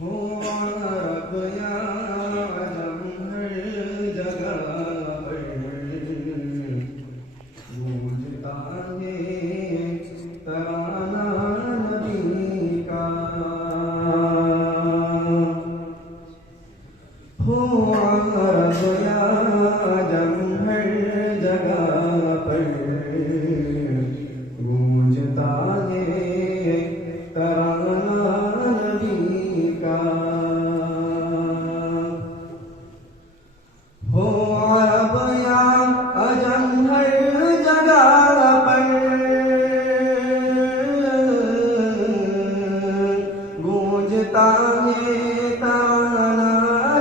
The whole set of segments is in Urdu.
ہو عرب یا عجم ہر جگہ پر گونجتا ہے ترانہ نبی کا، ہو عرب یا عجم ہر جگہ پر گونجتا ہے ترانہ نبی کا، ہو عرب یا عجم ہر جگہ پر گونجتا ہے ترانہ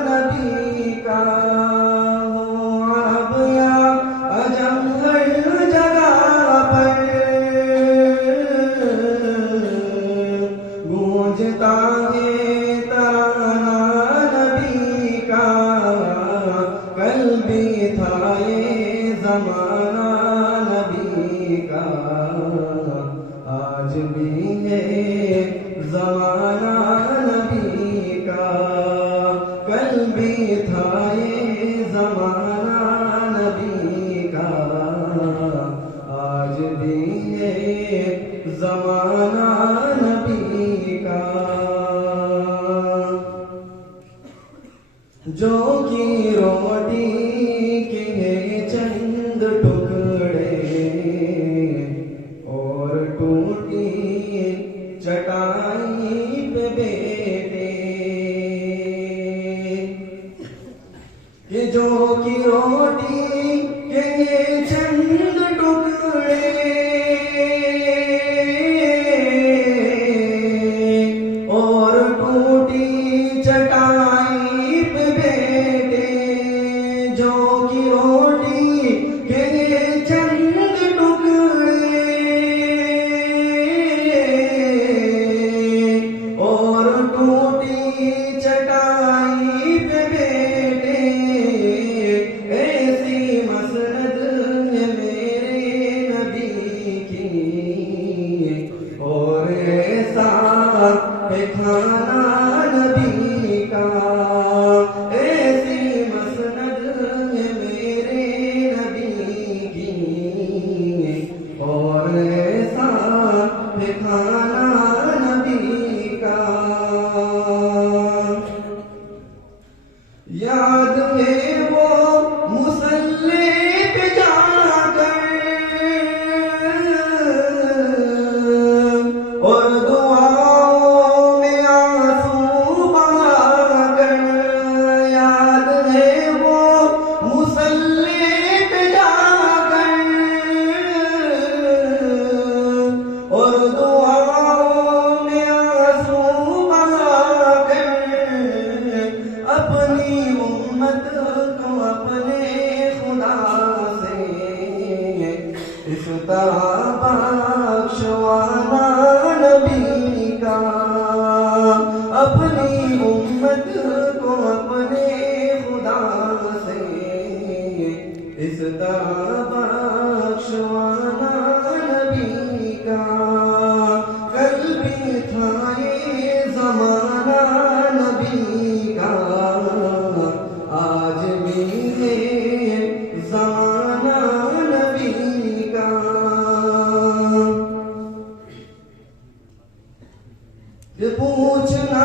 نبی کا، ہو عرب یا عجم ہر جگہ پر گونجتا ہے ترانہ نبی کا، کل بھی تھا یہ زمانہ نبی کا، آج بھی ہے زمانہ نبی کا، کل بھی تھا یہ زمانہ نبی کا، آج بھی ہے زمانہ نبی کا، جو کی روٹی کے چند ٹکڑے اور ٹوٹی چٹائی پہ بیٹھے، کہ جو کی روٹی کے چند ٹکڑے اور ٹوٹی چٹائی پہ بیٹھے، جو کی روٹی کے چند ٹکڑے اور ٹوٹی چٹائی پہ بیٹھے، ایسی مسند ہے میرے نبی کی اور ایسا ہے کھانا نبی کا، ایسی مسند ہے میرے نبی کی اور ایسا ہے کھانا نبی کا، یاد ہے وہ مصلی پہ جا کر اور دعاؤں میں آنسو بہا کر، یاد ہے وہ مصلی پہ جا کر اور دعاؤں میں آنسو بہا کر، اپنی امت کو اپنے خدا سے اس طرح بخشوانا نبی کا، اپنی امت کو اپنے خدا سے اس طرح بخشوانا نبی کا، کل بھی تھا یہ زمانہ نبی کا، آج بھی ہے زمانہ نبی کا، یہ پوچھنا